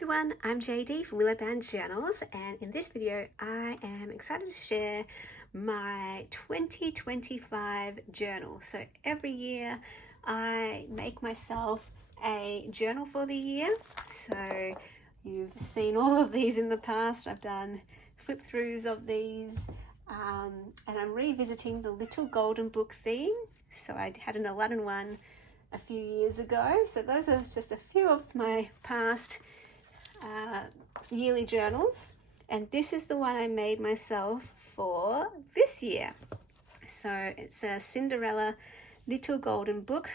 everyone, I'm JD from Willowbound Journals, and in this video I am excited to share my 2025 journal. So every year I make myself a journal for the year. So you've seen all of these in the past. I've done flip throughs of these, and I'm revisiting the Little Golden Book theme. So I had an Aladdin one a few years ago. So those are just a few of my past yearly journals, and this is the one I made myself for this year. So it's a Cinderella Little Golden Book,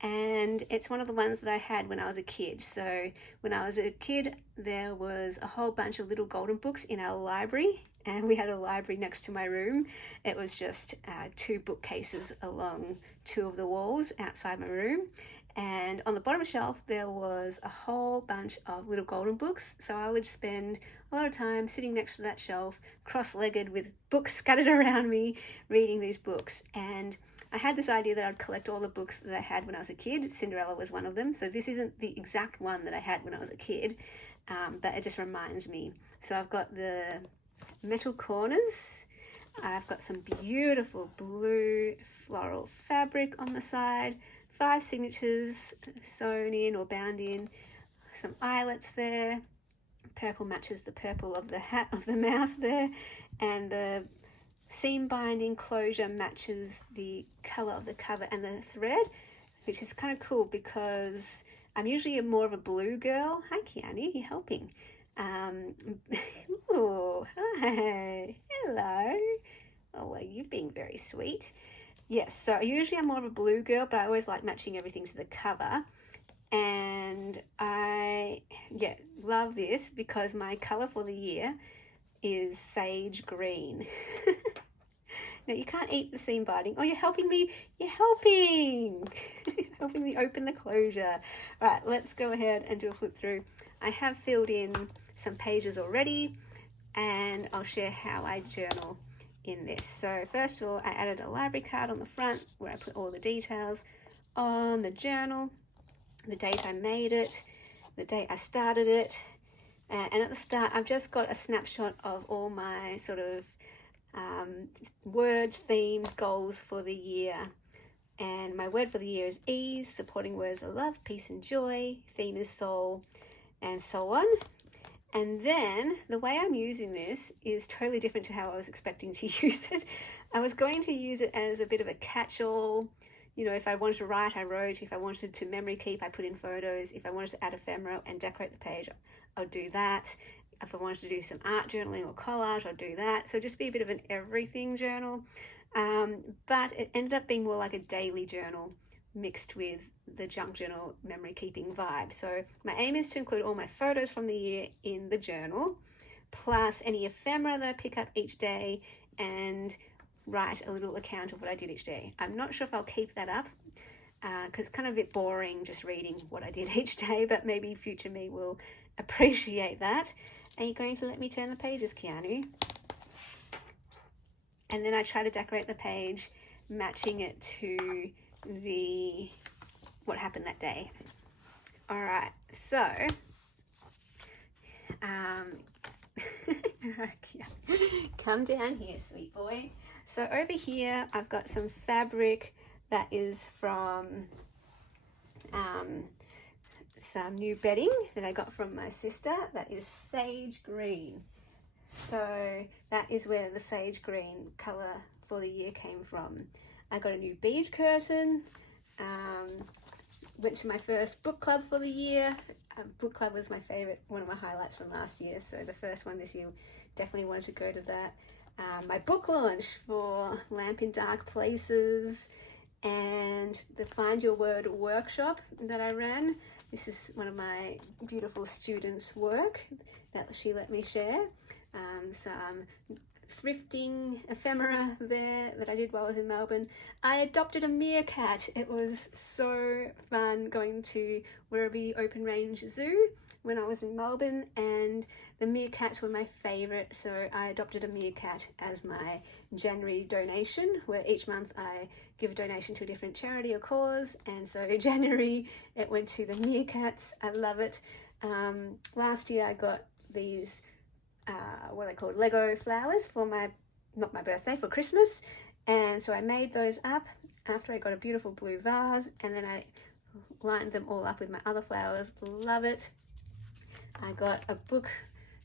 and it's one of the ones that I had when I was a kid. So when I was a kid, there was a whole bunch of little golden books in our library, and we had a library next to my room. It was just two bookcases along two of the walls outside my room, and on the bottom shelf there was a whole bunch of little golden books. So I would spend a lot of time sitting next to that shelf, cross-legged, with books scattered around me, reading these books. And I had this idea that I'd collect all the books that I had when I was a kid. Cinderella was one of them. So this isn't the exact one that I had when I was a kid, but it just reminds me. So I've got the metal corners. I've got some beautiful blue floral fabric on the side, 5 signatures sewn in or bound in, some eyelets there. Purple matches the purple of the hat of the mouse there, and the seam binding closure matches the color of the cover and the thread, which is kind of cool because I'm usually more of a blue girl. Hi Kiani, you're helping. Oh, hi, hello. Oh, well, you're being very sweet. Yes, so usually I'm more of a blue girl, but I always like matching everything to the cover. And I love this because my color for the year is sage green. Now you can't eat the seam binding. Oh, you're helping me. You're helping. Helping me open the closure. All right, let's go ahead and do a flip through. I have filled in some pages already, and I'll share how I journal in this. So first of all, I added a library card on the front where I put all the details on the journal, the date I made it, the date I started it, and at the start I've just got a snapshot of all my sort of words, themes, goals for the year. And my word for the year is ease, supporting words are love, peace and joy, theme is soul, and so on. And then the way I'm using this is totally different to how I was expecting to use it. I was going to use it as a bit of a catch-all. You know, if I wanted to write, I wrote. If I wanted to memory keep, I put in photos. If I wanted to add ephemera and decorate the page, I'll do that. If I wanted to do some art journaling or collage, I'll do that. So just be a bit of an everything journal. But it ended up being more like a daily journal mixed with the junk journal memory keeping vibe. So my aim is to include all my photos from the year in the journal, plus any ephemera that I pick up each day, and write a little account of what I did each day. I'm not sure if I'll keep that up because it's kind of a bit boring just reading what I did each day, but maybe future me will appreciate that. Are you going to let me turn the pages, Keanu? And then I try to decorate the page, matching it to the what happened that day. All right, so come down here, sweet boy. So over here I've got some fabric that is from some new bedding that I got from my sister. That is sage green. So that is where the sage green color for the year came from. I got a new bead curtain. Went to my first book club for the year. Book club was my favorite, one of my highlights from last year. So the first one this year, definitely wanted to go to that. My book launch for Lamp in Dark Places, and the Find Your Word workshop that I ran. This is one of my beautiful students' work that she let me share. Some thrifting ephemera there that I did while I was in Melbourne. I adopted a meerkat. It was so fun going to Werribee Open Range Zoo when I was in Melbourne, and the meerkats were my favourite, so I adopted a meerkat as my January donation, where each month I give a donation to a different charity or cause, and so January it went to the meerkats. I love it. Last year I got these, what are they called, Lego flowers for not my birthday, for Christmas. And so I made those up after I got a beautiful blue vase, and then I lined them all up with my other flowers. Love it. I got a book,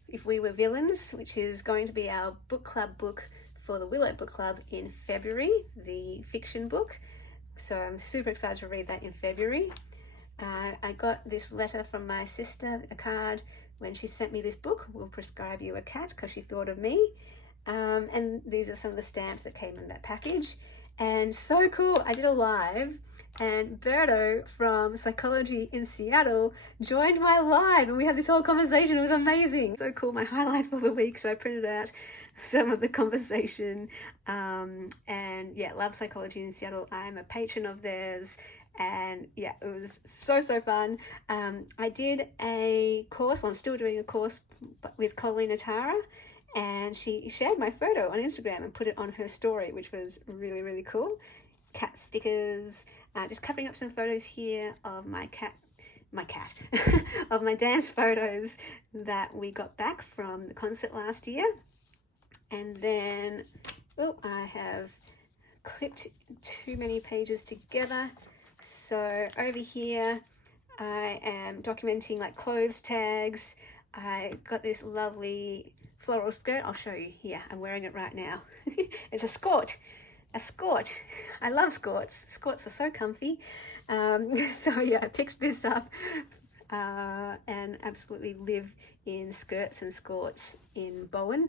If We Were Villains, which is going to be our book club book for the Willow Book Club in February, the fiction book. So I'm super excited to read that in February. I got this letter from my sister, a card, when she sent me this book, We'll Prescribe You a Cat, because she thought of me. And these are some of the stamps that came in that package. And so cool, I did a live, and Berto from Psychology in Seattle joined my live, and we had this whole conversation. It was amazing. So cool, my highlight for the week. So I printed out some of the conversation. And yeah, love Psychology in Seattle. I'm a patron of theirs. And yeah, it was so fun. I did a course, well, I'm still doing a course with Colleen Atara, and she shared my photo on Instagram and put it on her story, which was really cool. Cat stickers, just covering up some photos here of my cat of my dance photos that we got back from the concert last year. And then, I have clipped too many pages together. So over here I am documenting like clothes tags. I got this lovely floral skirt. I'll show you here. I'm wearing it right now. It's a skirt. I love skirts. Skirts are so comfy. So yeah, I picked this up and absolutely live in skirts and skirts in Bowen.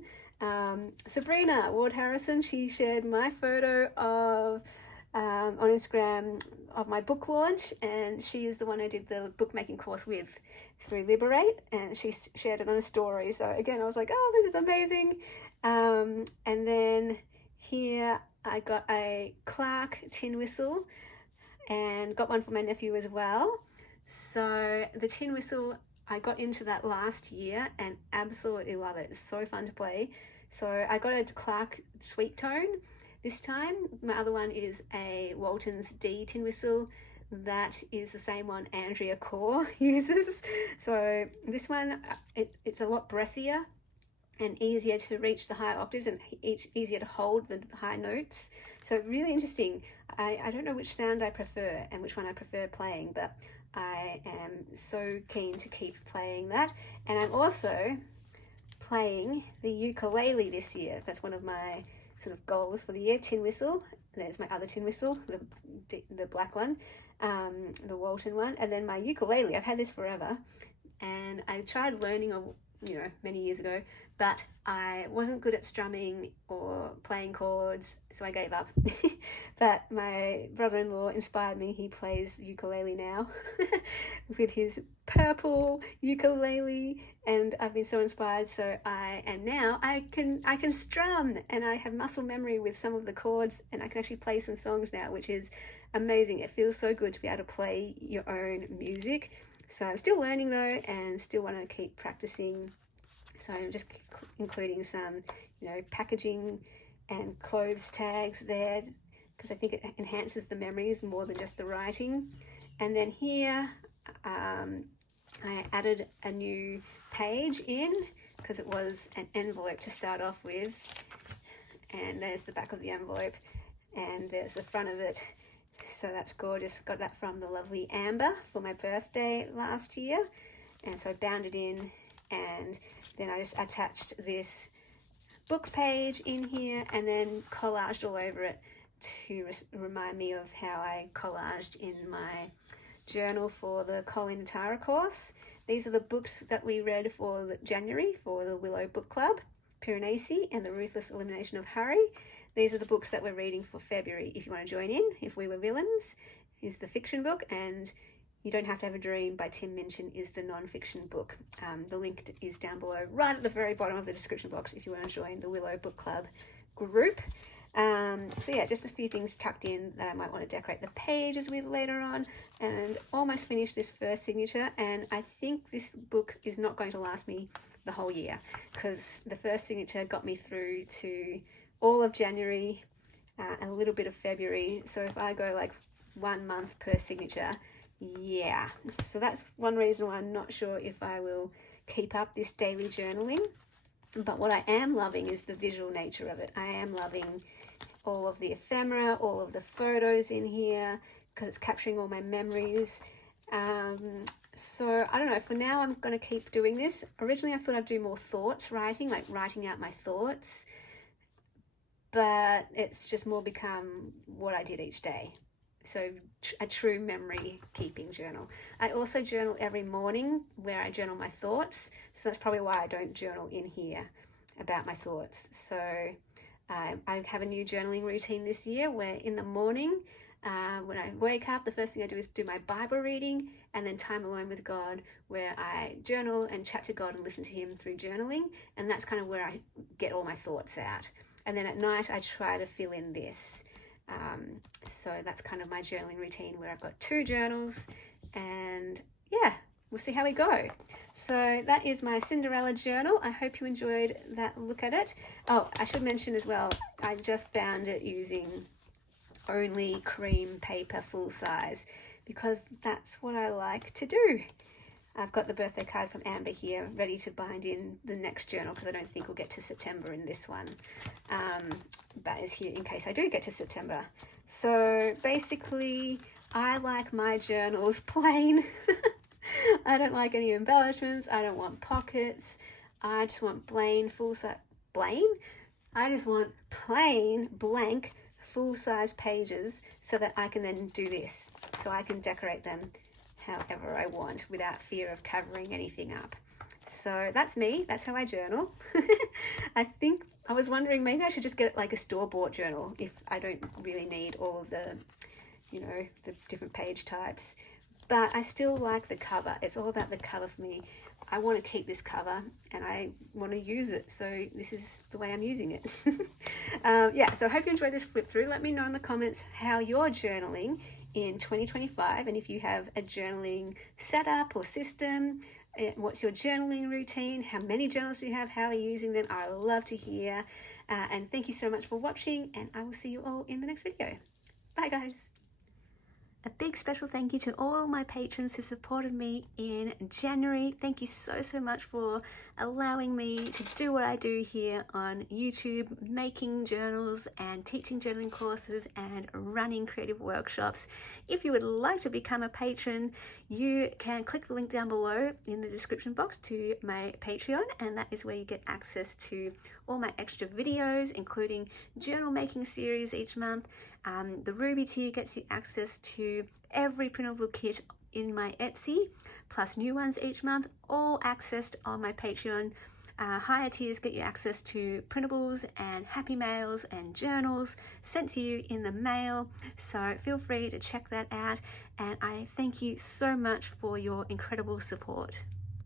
Sabrina Ward Harrison, she shared my photo of on Instagram of my book launch, and she is the one I did the bookmaking course with through Liberate, and she shared it on a story. So again, I was like, oh, this is amazing. And then here I got a Clark tin whistle and got one for my nephew as well. So the tin whistle, I got into that last year and absolutely love it. It's so fun to play. So I got a Clark Sweet Tone this time. My other one is a Walton's D tin whistle. That is the same one Andrea Core uses. So this one, it's a lot breathier and easier to reach the high octaves, and easier to hold the high notes. So really interesting. I don't know which sound I prefer and which one I prefer playing, but I am so keen to keep playing that. And I'm also playing the ukulele this year. That's one of my sort of goals for the year. Tin whistle. There's my other tin whistle, the black one, the Walton one, and then my ukulele. I've had this forever, and I tried learning many years ago, but I wasn't good at strumming or playing chords, so I gave up. But my brother-in-law inspired me. He plays ukulele now with his purple ukulele, and I've been so inspired. So I can strum, and I have muscle memory with some of the chords, and I can actually play some songs now, which is amazing. It feels so good to be able to play your own music. So I'm still learning though, and still want to keep practicing. So I'm just including some, packaging and clothes tags there, because I think it enhances the memories more than just the writing. And then here, I added a new page in, because it was an envelope to start off with. And there's the back of the envelope, and there's the front of it. So that's gorgeous. Got that from the lovely Amber for my birthday last year. And so I bound it in, and then I just attached this book page in here, and then collaged all over it to remind me of how I collaged in my journal for the Colleen Atara course. These are the books that we read for January for the Willow Book Club, Piranesi and the Ruthless Elimination of Hurry. These are the books that we're reading for February. If you want to join in, If We Were Villains is the fiction book, and You Don't Have to Have a Dream by Tim Minchin is the non-fiction book. The link is down below, right at the very bottom of the description box, if you want to join the Willow Book Club group. So yeah, just a few things tucked in that I might want to decorate the pages with later on, and almost finished this first signature. And I think this book is not going to last me the whole year, because the first signature got me through to all of January and a little bit of February. So if I go like 1 month per signature, yeah, so that's one reason why I'm not sure if I will keep up this daily journaling. But what I am loving is the visual nature of it. I am loving all of the ephemera, all of the photos in here, because it's capturing all my memories. So I don't know, for now I'm going to keep doing this. Originally I thought I'd do more thoughts writing, like writing out my thoughts, but it's just more become what I did each day. So a true memory keeping journal. I also journal every morning, where I journal my thoughts. So that's probably why I don't journal in here about my thoughts. So I have a new journaling routine this year, where in the morning, when I wake up, the first thing I do is do my Bible reading, and then time alone with God, where I journal and chat to God and listen to him through journaling. And that's kind of where I get all my thoughts out. And then at night I try to fill in this. So that's kind of my journaling routine, where I've got 2 journals, and yeah, we'll see how we go. So that is my Cinderella journal. I hope you enjoyed that look at it. Oh, I should mention as well, I just bound it using only cream paper full size, because that's what I like to do. I've got the birthday card from Amber here ready to bind in the next journal, because I don't think we'll get to September in this one. But it's here in case I do get to September. So basically, I like my journals plain. I don't like any embellishments. I don't want pockets. I just want plain full-size, I just want plain blank full-size pages, so that I can then do this. So I can decorate them however I want without fear of covering anything up. So that's me. That's how I journal. I think I was wondering, maybe I should just get like a store-bought journal if I don't really need all of the, you know, the different page types. But I still like the cover. It's all about the cover for me. I want to keep this cover and I want to use it. So this is the way I'm using it. Yeah, so I hope you enjoyed this flip through. Let me know in the comments how you're journaling in 2025, and if you have a journaling setup or system. What's your journaling routine? How many journals do you have? How are you using them? I love to hear. And thank you so much for watching, and I will see you all in the next video. Bye guys. A big special thank you to all my patrons who supported me in January. Thank you so much for allowing me to do what I do here on YouTube, making journals and teaching journaling courses and running creative workshops. If you would like to become a patron, you can click the link down below in the description box to my Patreon, and that is where you get access to all my extra videos, including journal making series each month. The Ruby tier gets you access to every printable kit in my Etsy, plus new ones each month, all accessed on my Patreon. Higher tiers get you access to printables and happy mails and journals sent to you in the mail. So feel free to check that out, and I thank you so much for your incredible support.